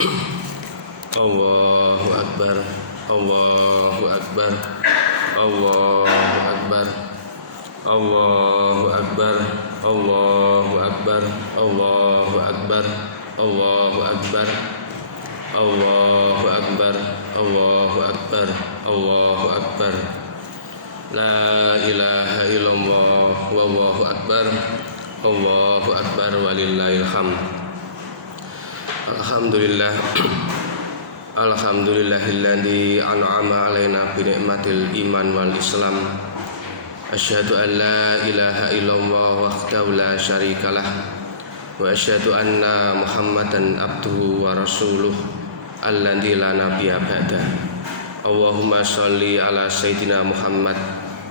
Allahu Akbar, Allahu Akbar, Allahu Akbar, Allahu Akbar, Allahu Akbar, Allahu Akbar, Allahu Akbar, Allahu Akbar, Allahu Akbar, Allahu Akbar. La ilaha illallah, wallahu akbar, Allahu Akbar, walillahil hamd. Alhamdulillah. Alhamdulillahilladzi an'ama alaina bi ni'matil iman wal islam. Asyhadu an la ilaha illallah wahdahu la syarikalah wa asyhadu anna Muhammadan abduhu wa rasuluh alladzi la nabiyya ba'da. Allahumma sholli ala sayyidina Muhammad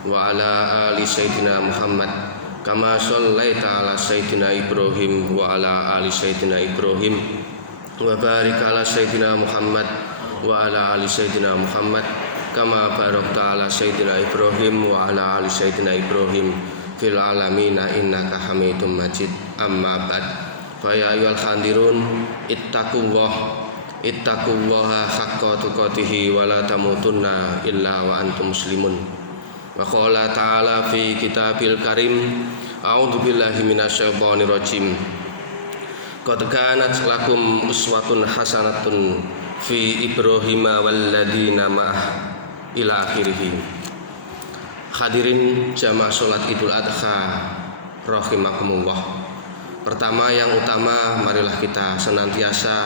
wa ala ali sayyidina Muhammad kama shallaita ala sayyidina Ibrahim wa ala ali sayyidina Ibrahim wa barik ala sayyidina Muhammad wa ala ali sayyidina Muhammad kama barakta ala sayyidina Ibrahim wa ala ali sayyidina Ibrahim fil alamin innaka Hamidum Majid. Amma ba'd. Fa ya ayyuhal khadirun ittaqullaha haqqa tuqatih wa la tamutunna illa wa antum muslimun. Wa qala ta'ala fi kitabil karim a'udzu billahi minasyaitonir rajim. Qad kanat lakum uswatun hasanatun fi Ibrahim walladzina ma'ah ila akhirih. Hadirin jamaah salat Idul Adha rahimakumullah. Pertama yang utama, marilah kita senantiasa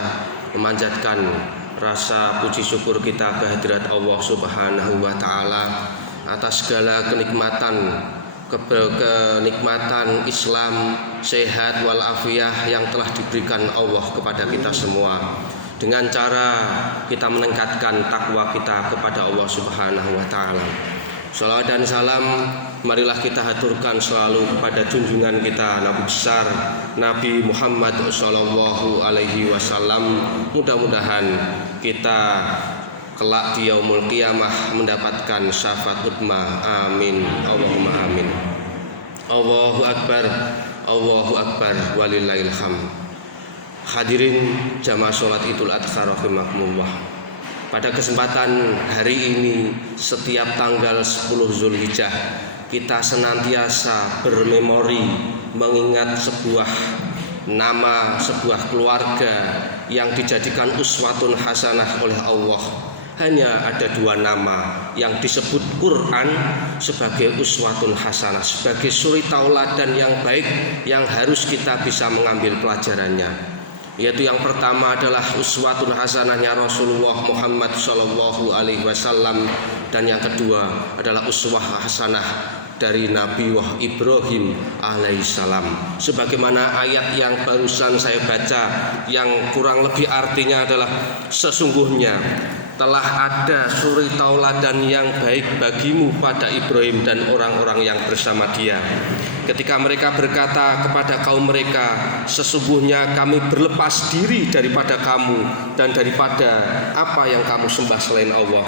memanjatkan rasa puji syukur kita kehadirat Allah Subhanahu wa taala atas segala kenikmatan Islam, sehat walafiat yang telah diberikan Allah kepada kita semua, dengan cara kita meningkatkan takwa kita kepada Allah Subhanahu wa taala. Salawat dan salam marilah kita haturkan selalu kepada junjungan kita Nabi besar Nabi Muhammad sallallahu alaihi wasallam. Mudah-mudahan kita kelak di yaumul qiyamah mendapatkan syafaat utma. Amin. Allahumma amin. Allahu Akbar, Allahu Akbar, walillahil hamd. Hadirin jamaah salat Idul Adha rahimakumullah. Pada kesempatan hari ini, setiap tanggal 10 Zulhijjah, kita senantiasa bermemori mengingat sebuah nama, sebuah keluarga yang dijadikan uswatun hasanah oleh Allah. Hanya ada dua nama yang disebut Quran sebagai uswatun hasanah, sebagai suri tauladan yang baik yang harus kita bisa mengambil pelajarannya. Yaitu yang pertama adalah uswatun hasanahnya Rasulullah Muhammad sallallahu alaihi wasallam, dan yang kedua adalah uswah hasanah dari Nabi Ibrahim alaihissalam. Sebagaimana ayat yang barusan saya baca, yang kurang lebih artinya adalah sesungguhnya telah ada suri tauladan yang baik bagimu pada Ibrahim dan orang-orang yang bersama dia, ketika mereka berkata kepada kaum mereka, sesungguhnya kami berlepas diri daripada kamu dan daripada apa yang kamu sembah selain Allah.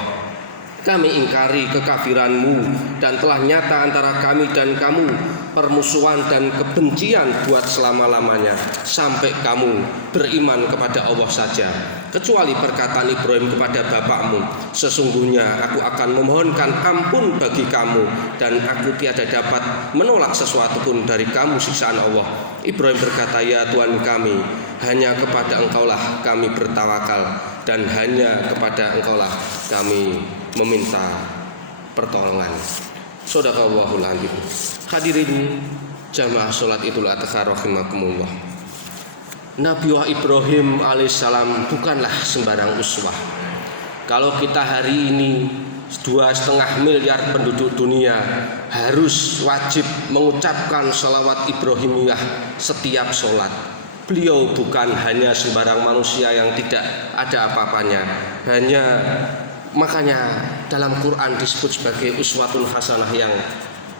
Kami ingkari kekafiranmu dan telah nyata antara kami dan kamu permusuhan dan kebencian buat selama-lamanya, sampai kamu beriman kepada Allah saja, kecuali perkataan Ibrahim kepada bapakmu, sesungguhnya aku akan memohonkan ampun bagi kamu dan aku tiada dapat menolak sesuatu pun dari kamu siksaan Allah. Ibrahim berkata, ya Tuhan kami, hanya kepada Engkaulah kami bertawakal dan hanya kepada Engkaulah kami meminta pertolongan. Shadaqallahul adzim. Hadirin jamaah salat Idul Adha rahimakumullah. Nabi Ibrahim alaihissalam bukanlah sembarang uswah. Kalau kita hari ini 2,5 miliar penduduk dunia harus wajib mengucapkan sholawat Ibrahimiyah setiap sholat. Beliau bukan hanya sembarang manusia yang tidak ada apa-apanya. Makanya dalam Quran disebut sebagai uswatun hasanah, yang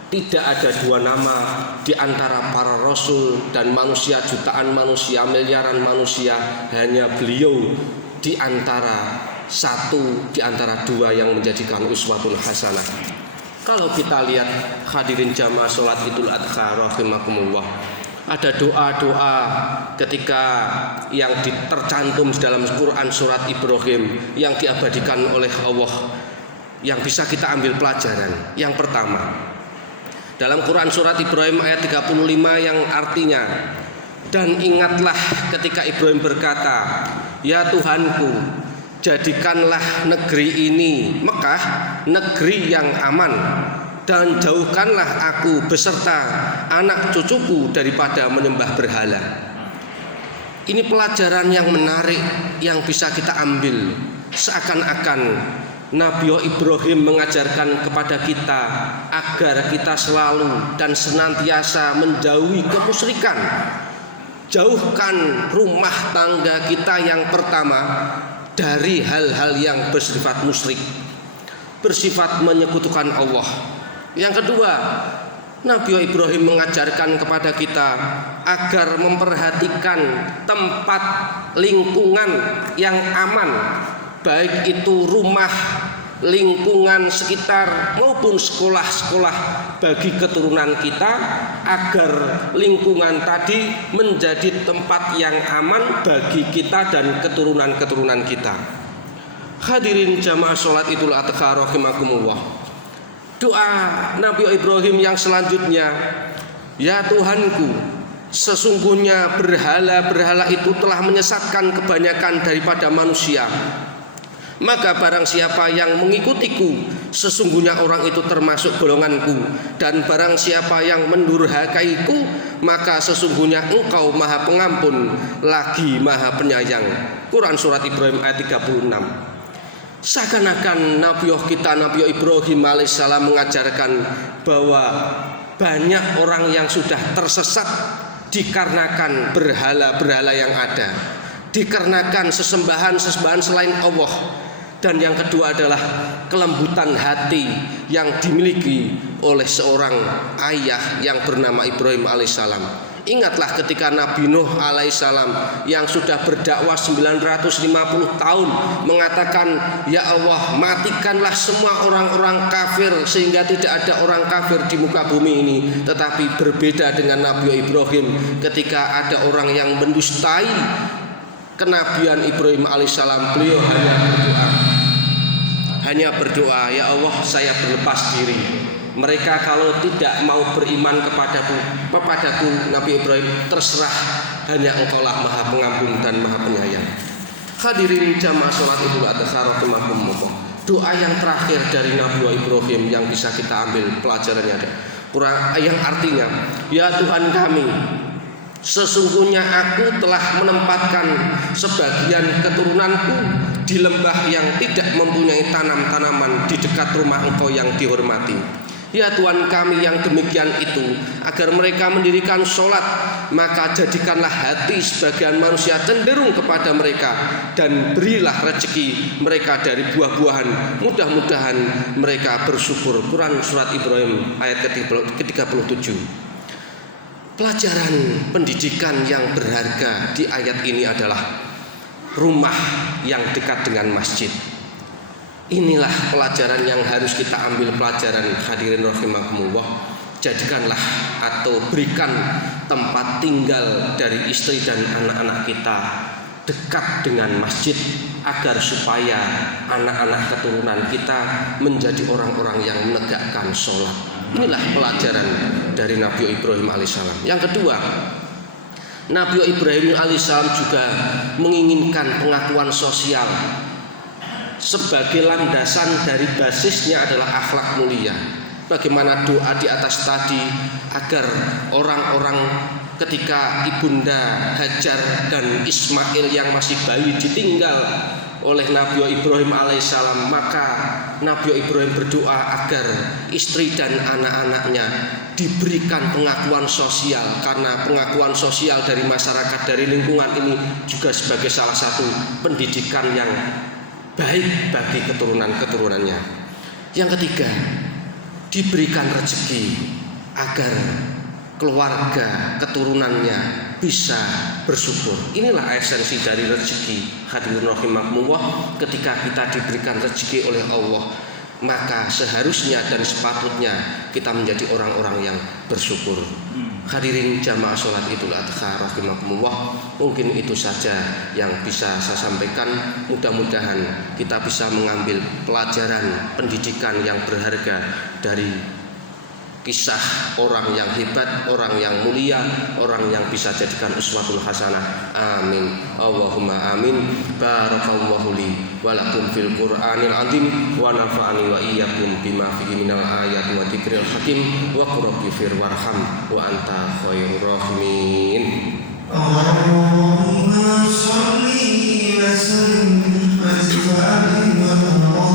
tidak ada dua nama di antara para rasul dan manusia, jutaan manusia, miliaran manusia. Hanya beliau di antara satu di antara dua yang menjadikan uswatun hasanah. Kalau kita lihat hadirin jamaah salat Idul Adha rahimakumullah, Ada doa-doa ketika yang tercantum di dalam Quran surat Ibrahim yang diabadikan oleh Allah yang bisa kita ambil pelajaran. Yang pertama, dalam Quran surat Ibrahim ayat 35 yang artinya, dan ingatlah ketika Ibrahim berkata, ya Tuhanku, jadikanlah negeri ini Mekah negeri yang aman, dan jauhkanlah aku beserta anak cucuku daripada menyembah berhala. Ini pelajaran yang menarik yang bisa kita ambil. Seakan-akan Nabi Ibrahim mengajarkan kepada kita agar kita selalu dan senantiasa menjauhi kemusyrikan. Jauhkan rumah tangga kita yang pertama dari hal-hal yang bersifat musyrik, bersifat menyekutukan Allah. Yang kedua, Nabi Ibrahim mengajarkan kepada kita agar memperhatikan tempat lingkungan yang aman, baik itu rumah, lingkungan sekitar maupun sekolah-sekolah bagi keturunan kita, agar lingkungan tadi menjadi tempat yang aman bagi kita dan keturunan-keturunan kita. Hadirin jamaah sholat Idul Adha rahimakumullah. Doa Nabi Ibrahim yang selanjutnya, ya Tuhanku, sesungguhnya berhala-berhala itu telah menyesatkan kebanyakan daripada manusia. Maka barang siapa yang mengikutiku, sesungguhnya orang itu termasuk golonganku. Dan barang siapa yang mendurhakaiku, maka sesungguhnya engkau maha pengampun lagi maha penyayang. Quran surat Ibrahim ayat 36. Seakan-akan Nabi Ibrahim alaihissalam mengajarkan bahwa banyak orang yang sudah tersesat dikarenakan berhala-berhala yang ada, dikarenakan sesembahan-sesembahan selain Allah. Dan yang kedua adalah kelembutan hati yang dimiliki oleh seorang ayah yang bernama Ibrahim alaihissalam. Ingatlah ketika Nabi Nuh alaihissalam yang sudah berdakwah 950 tahun mengatakan, ya Allah, matikanlah semua orang-orang kafir sehingga tidak ada orang kafir di muka bumi ini. Tetapi berbeda dengan Nabi Ibrahim, ketika ada orang yang mendustai kenabian Ibrahim alaihissalam, beliau hanya berdoa, ya Allah, saya berlepas diri. Mereka kalau tidak mau beriman kepadaku Nabi Ibrahim, terserah, hanya engkaulah maha pengampun dan maha penyayang. Hadirin jamaah sholat Idul Adha rahimakumullah. Doa yang terakhir dari Nabi Ibrahim yang bisa kita ambil pelajarannya yang artinya, ya Tuhan kami, sesungguhnya aku telah menempatkan sebagian keturunanku di lembah yang tidak mempunyai tanam-tanaman di dekat rumah engkau yang dihormati. Ya Tuhan kami yang demikian itu, agar mereka mendirikan sholat, maka jadikanlah hati sebagian manusia cenderung kepada mereka, dan berilah rezeki mereka dari buah-buahan, mudah-mudahan mereka bersyukur. Quran surat Ibrahim ayat ke-37. Pelajaran pendidikan yang berharga di ayat ini adalah rumah yang dekat dengan masjid. Inilah pelajaran yang harus kita ambil pelajaran, hadirin rahimakumullah. Jadikanlah atau berikan tempat tinggal dari istri dan anak-anak kita dekat dengan masjid, agar supaya anak-anak keturunan kita menjadi orang-orang yang menegakkan sholat. Inilah pelajaran dari Nabi Ibrahim alaihissalam. Yang kedua, Nabi Ibrahim alaihissalam juga menginginkan pengakuan sosial. Sebagai landasan dari basisnya adalah akhlak mulia. Bagaimana doa di atas tadi, agar orang-orang ketika ibunda Hajar dan Ismail yang masih bayi ditinggal oleh Nabi Ibrahim alaihissalam, maka Nabi Ibrahim berdoa agar istri dan anak-anaknya diberikan pengakuan sosial, karena pengakuan sosial dari masyarakat, dari lingkungan ini juga sebagai salah satu pendidikan yang baik bagi keturunan-keturunannya. Yang ketiga, diberikan rezeki agar keluarga keturunannya bisa bersyukur. Inilah esensi dari rezeki, hadirin rahimakumullah. Ketika kita diberikan rezeki oleh Allah, maka seharusnya dan sepatutnya kita menjadi orang-orang yang bersyukur. Hadirin jamaah sholat Idul Adha rahimakumullah, mungkin itu saja yang bisa saya sampaikan. Mudah-mudahan kita bisa mengambil pelajaran pendidikan yang berharga dari kisah orang yang hebat, orang yang mulia, orang yang bisa jadikan uswatul hasanah. Amin. Allahumma amin. Barakallahu li wa lakum fil Qur'anil azim wa nafa'ani wa iyyakum bima fihi minal ayati wa dzikril hakim wa qur rabbifir warham wa anta khairur rahimin. Allahumma shalli wa sallim wa barik wa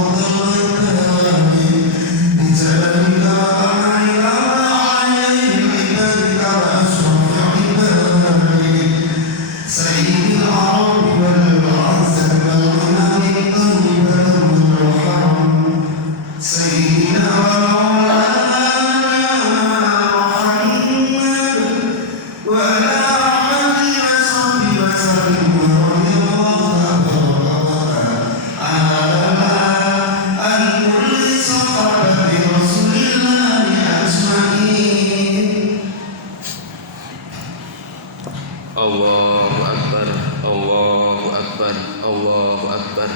Allahu Akbar, Allahu Akbar, Allahu Akbar,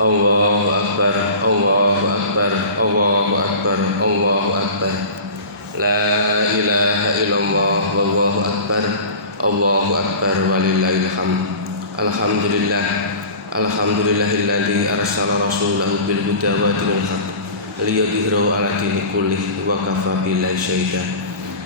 Allahu Akbar, Allahu Akbar, Allahu Akbar, Allahu Akbar. La ilaha illallah, wallahu akbar, Allahu Akbar, walillahil hamd. Alhamdulillah, alhamdulillahilladzi arsala rasulahu bil huda wa dinil haq liyudhhirahu 'ala dini kullih wa kafa billahi syahida.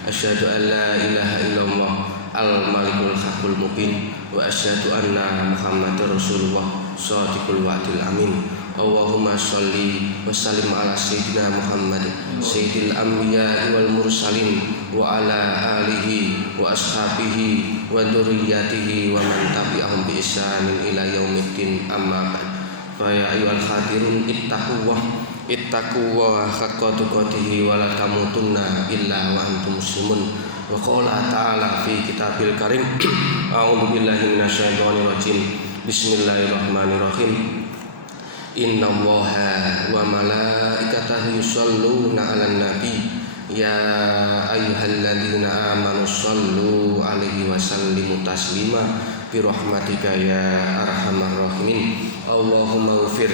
Asyhadu an la ilaha illallah al-malikul haqqul mubin wa asyhadu anna Muhammadar Rasulullah shadiqul wa'dil amin. Allahumma sholli wa sallim ala sayyidina Muhammad sayyidil anbiya'i wal mursalin wa ala alihi wa ashabihi wa dzurriyyatihi wa man tabi'ahum bi ihsanin ila yaumiddin, amma ba'd. Fa ya ayyuhal khadirun ittaqullaha haqqa tuqatih wa la tamutunna illa wa antum muslimun. Wa qala ta'ala fi kitabil karim a'udzu billahi minasyaitonir rajim. Bismillahirrahmanirrahim. Innallaha wa malaikatahu yusholluna 'alan nabi ya ayyuhalladzina amanu shollu 'alaihi wa sallimu taslima bi rahmatika ya arhamar rahimin. Allahumma ighfir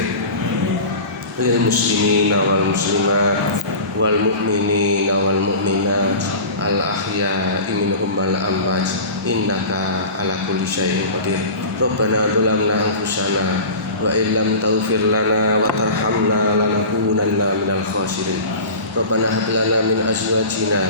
lil muslimina wal muslimat wal mu'minina wal mu'minat al ahya'i minhum wal amwat innaka ala kulli syai'in qadir. Rabbana dzalamna anfusana wa illam taghfir lana wa tarhamna lanakunanna minal khasirin. Rabbana hab lana min azwajina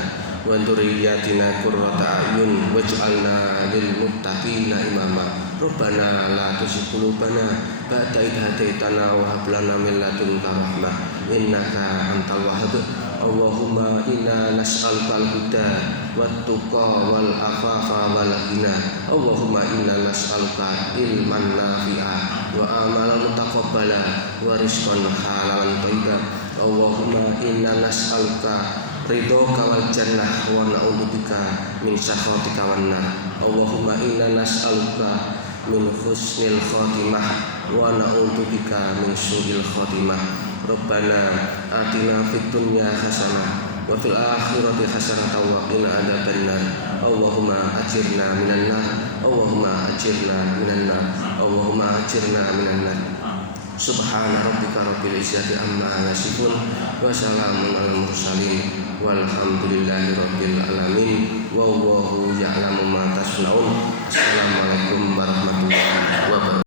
wa dzurriyyatina qurrata a'yun waj'alna lil muttaqina imama. Rabbana la tuzigh qulubana ba'da idh hadaitana wa hab lana min ladunka rahmah innaka antal wahhab. Allahumma inna nas'aluka al-huda wat-tuqa wal afafa wal ghina. Allahumma inna nas'aluka ilman nafi'a wa amalan mutaqabbala wa rizqan halalan thayyiban. Allahumma inna nas'aluka ridhoka wal jannah wa na'udzubika min sakhatika wan nar. Allahumma inna nas'aluka min husnil khatimah wa na'udzubika min su'il khatimah. Rabbana atina fid dunya hasanah wa fil akhirati hasanah wa qina adzabannar. Allahumma ajirna minan nar, Allahumma ajirna minan nar, Allahumma ajirna minan nar. Subhana rabbika rabbil izzati amma yasifun wa salamun alal mursalin walhamdulillahi rabbil alamin. Wallahu ya'lamu ma tasna'un. Assalamualaikum